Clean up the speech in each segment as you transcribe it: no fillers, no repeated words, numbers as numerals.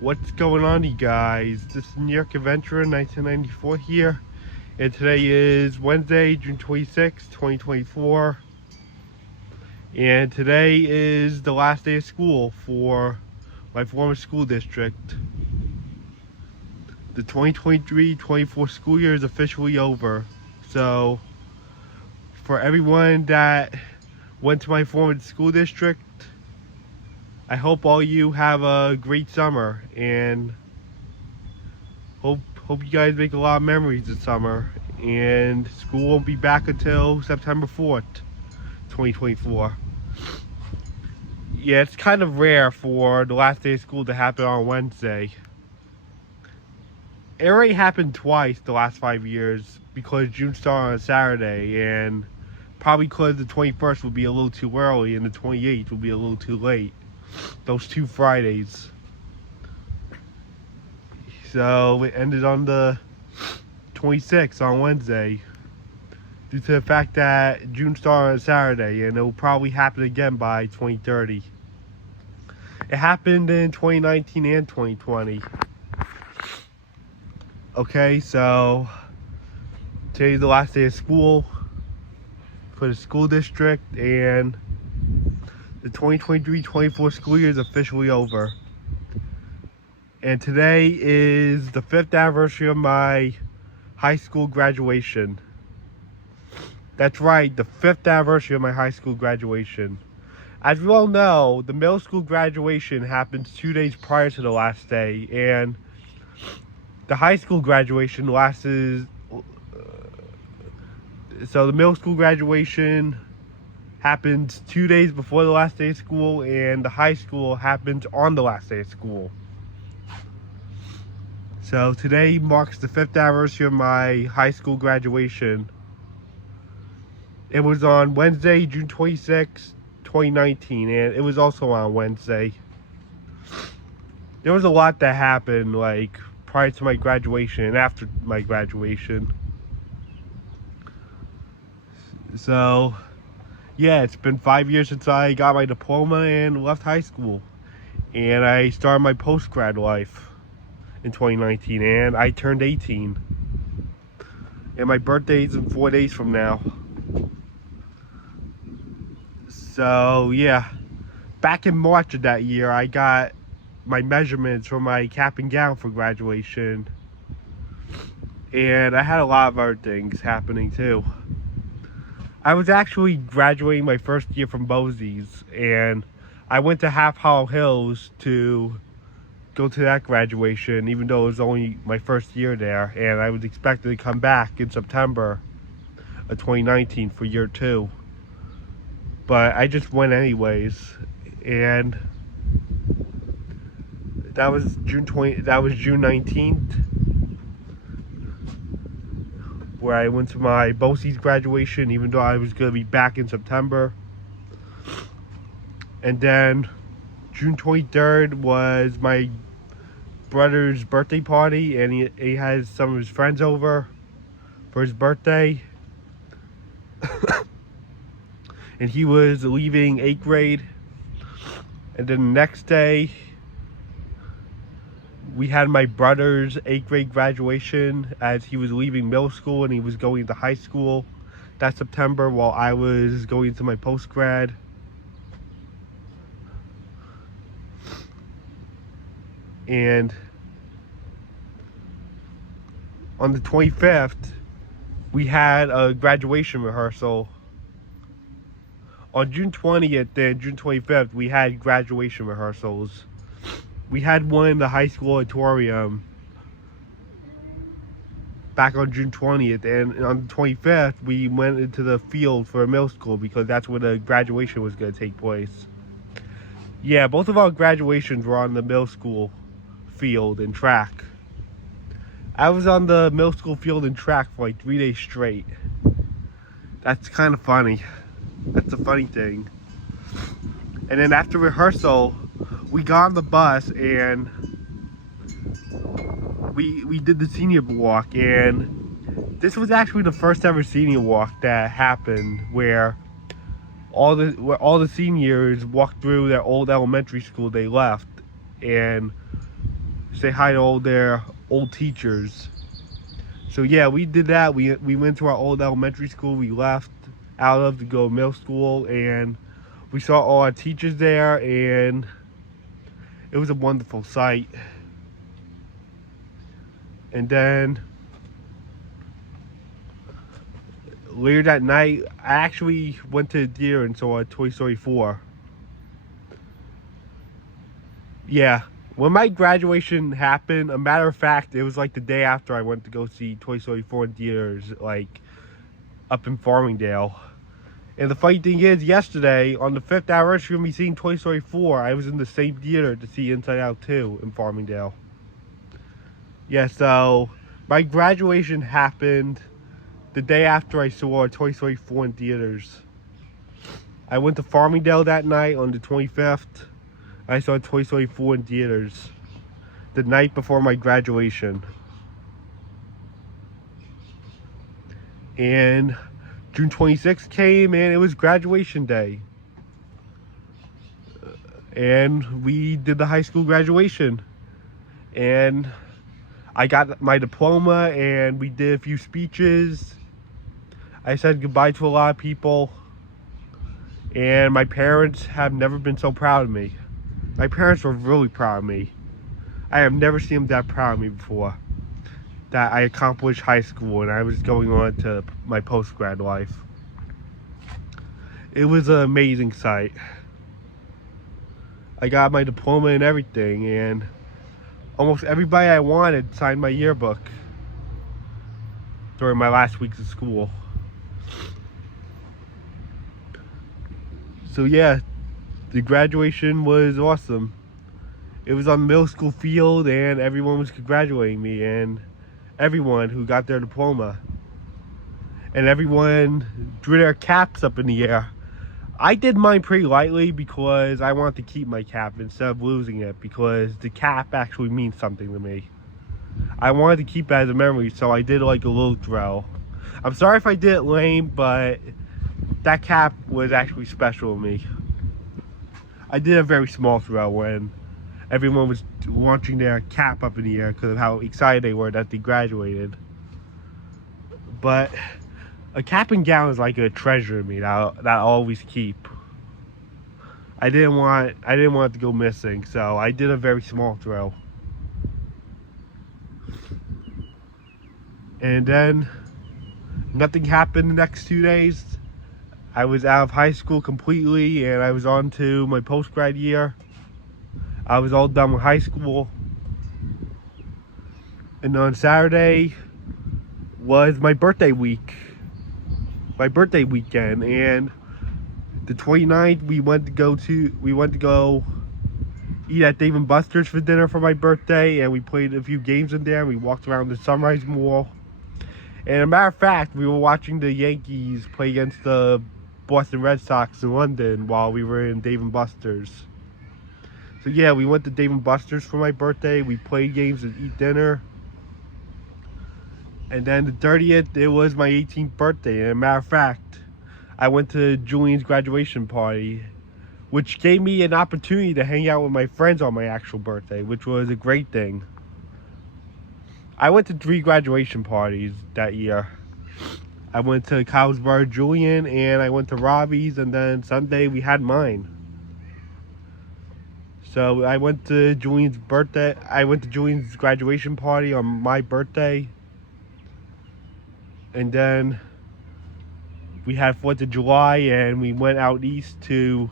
What's going on, you guys? This is New York Adventurer 1994 here, and today is Wednesday, June 26, 2024, and today is the last day of school for my former school district. The 2023-24 school year is officially over, so for everyone that went to my former school district, I hope all you have a great summer, and hope you guys make a lot of memories this summer. And school won't be back until September 4th, 2024. Yeah, it's kind of rare for the last day of school to happen on Wednesday. It already happened twice the last 5 years because June started on a Saturday, and probably because the 21st will be a little too early and the 28th will be a little too late. Those two Fridays. So it ended on the 26th on Wednesday due to the fact that June started on Saturday, and it will probably happen again by 2030. It happened in 2019 and 2020. Okay, so today's the last day of school for the school district, and the 2023-24 school year is officially over. And today is the 5th anniversary of my high school graduation. That's right, the 5th anniversary of my high school graduation. As we all know, the middle school graduation happens 2 days prior to the last day, and the high school graduation lasts. So the middle school graduation happens 2 days before the last day of school, and the high school happens on the last day of school. So today marks the 5th anniversary of my high school graduation. It was on Wednesday, June 26, 2019, and it was also on Wednesday. There was a lot that happened, like, prior to my graduation and after my graduation. So yeah, it's been 5 years since I got my diploma and left high school. And I started my post-grad life in 2019, and I turned 18. And my birthday's in 4 days from now. So yeah, back in March of that year, I got my measurements for my cap and gown for graduation. And I had a lot of other things happening too. I was actually graduating my first year from Bosie's, and I went to Half Hollow Hills to go to that graduation, even though it was only my first year there, and I was expected to come back in September of 2019 for year 2. But I just went anyways, and that was June 19th. Where I went to my Bosie's graduation, even though I was going to be back in September. And then June 23rd was my brother's birthday party, and he has some of his friends over for his birthday. And he was leaving 8th grade. And then the next day, we had my brother's 8th grade graduation, as he was leaving middle school and he was going to high school that September, while I was going to my post-grad. And on the 25th, we had a graduation rehearsal. On June 20th and June 25th, we had graduation rehearsals. We had one in the high school auditorium back on June 20th, and on the 25th, we went into the field for middle school because that's where the graduation was going to take place. Yeah, both of our graduations were on the middle school field and track. I was on the middle school field and track for like 3 days straight. That's kind of funny. That's a funny thing. And then after rehearsal, we got on the bus and we did the senior walk, and this was actually the first ever senior walk that happened where all the seniors walked through their old elementary school they left, and say hi to all their old teachers. So yeah, we did that. We went to our old elementary school we left out of to go to middle school, and we saw all our teachers there, and it was a wonderful sight. And then later that night, I actually went to the theater and saw Toy Story 4. Yeah, when my graduation happened, a matter of fact, it was like the day after I went to go see Toy Story 4 in theaters, like up in Farmingdale. And the funny thing is, yesterday, on the 5th anniversary of me seeing Toy Story 4, I was in the same theater to see Inside Out 2 in Farmingdale. Yeah, so my graduation happened the day after I saw Toy Story 4 in theaters. I went to Farmingdale that night on the 25th. I saw Toy Story 4 in theaters the night before my graduation. And June 26th came, and it was graduation day. And we did the high school graduation. And I got my diploma, and we did a few speeches. I said goodbye to a lot of people. And my parents have never been so proud of me. My parents were really proud of me. I have never seen them that proud of me before. That I accomplished high school and I was going on to my post-grad life. It was an amazing sight. I got my diploma and everything, and almost everybody I wanted signed my yearbook during my last weeks of school. So yeah, the graduation was awesome. It was on the middle school field, and everyone was congratulating me, and everyone who got their diploma. And everyone drew their caps up in the air. I did mine pretty lightly because I wanted to keep my cap instead of losing it, because the cap actually means something to me. I wanted to keep it as a memory, so I did like a little throw. I'm sorry if I did it lame, but that cap was actually special to me. I did a very small throw when everyone was launching their cap up in the air because of how excited they were that they graduated. But a cap and gown is like a treasure to me that I always keep. I didn't want it to go missing, so I did a very small throw. And then nothing happened the next 2 days. I was out of high school completely, and I was on to my post-grad year. I was all done with high school. And on Saturday was my birthday week. My birthday weekend, and the 29th we went to go eat at Dave & Buster's for dinner for my birthday, and we played a few games in there, and we walked around the Sunrise Mall. And as a matter of fact, we were watching the Yankees play against the Boston Red Sox in London while we were in Dave & Buster's. So yeah, we went to Dave & Buster's for my birthday. We played games and eat dinner. And then the 30th, it was my 18th birthday. And as a matter of fact, I went to Julian's graduation party, which gave me an opportunity to hang out with my friends on my actual birthday, which was a great thing. I went to 3 graduation parties that year. I went to Kyle's Bar Julian, and I went to Robbie's, and then Sunday we had mine. So I went to Julian's graduation party on my birthday. And then we had 4th of July, and we went out east to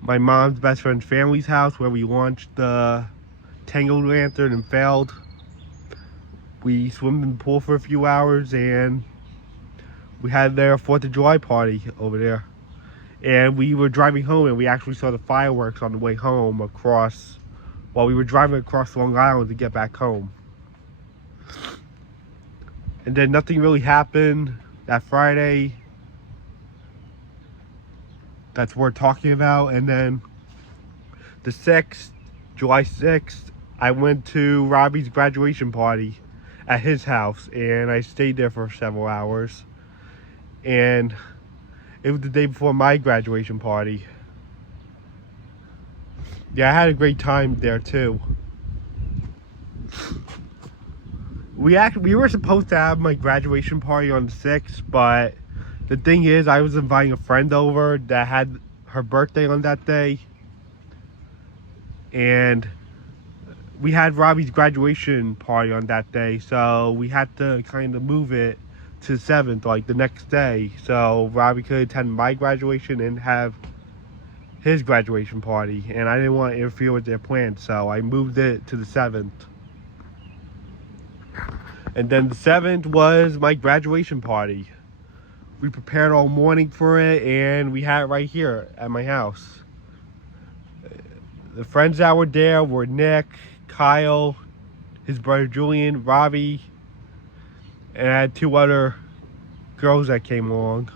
my mom's best friend's family's house, where we launched the Tangled Lantern and failed. We swam in the pool for a few hours, and we had their 4th of July party over there. And we were driving home, and we actually saw the fireworks on the way home while we were driving across Long Island to get back home. And then nothing really happened that Friday that's worth talking about. And then the 6th, July 6th, I went to Robbie's graduation party at his house, and I stayed there for several hours. And it was the day before my graduation party. Yeah, I had a great time there too. We were supposed to have my graduation party on the 6th, but the thing is, I was inviting a friend over that had her birthday on that day, and we had Robbie's graduation party on that day, so we had to kind of move it to the 7th, like the next day, so Robbie could attend my graduation and have his graduation party, and I didn't want to interfere with their plans, so I moved it to the 7th. And then the 7th was my graduation party. We prepared all morning for it, and we had it right here at my house. The friends that were there were Nick, Kyle, his brother Julian, Robbie, and I had 2 other girls that came along.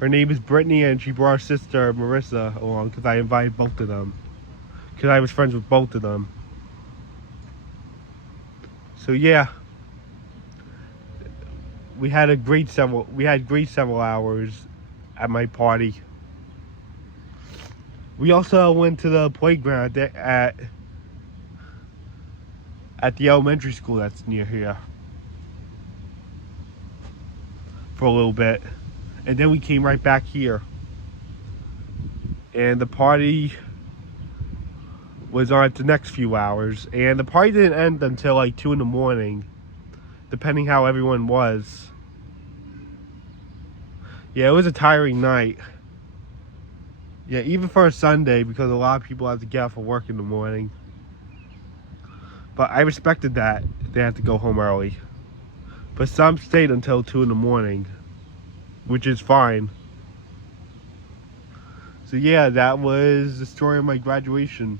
Her name is Brittany, and she brought her sister Marissa along because I invited both of them. Because I was friends with both of them. So yeah, we had great several hours at my party. We also went to the playground at the elementary school that's near here for a little bit, and then we came right back here. And the party was on the next few hours, and the party didn't end until like 2 in the morning, depending how everyone was. Yeah, it was a tiring night. Yeah, even for a Sunday, because a lot of people have to get up for work in the morning. But I respected that they had to go home early. But some stayed until 2 in the morning, which is fine. So yeah, that was the story of my graduation.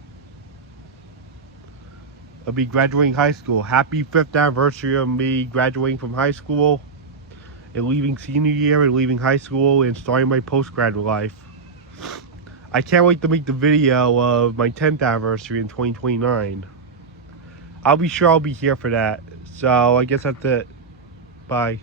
I'll be graduating high school. Happy 5th anniversary of me graduating from high school and leaving senior year and leaving high school and starting my postgraduate life. I can't wait to make the video of my 10th anniversary in 2029. I'll be sure I'll be here for that. So I guess that's it. Bye.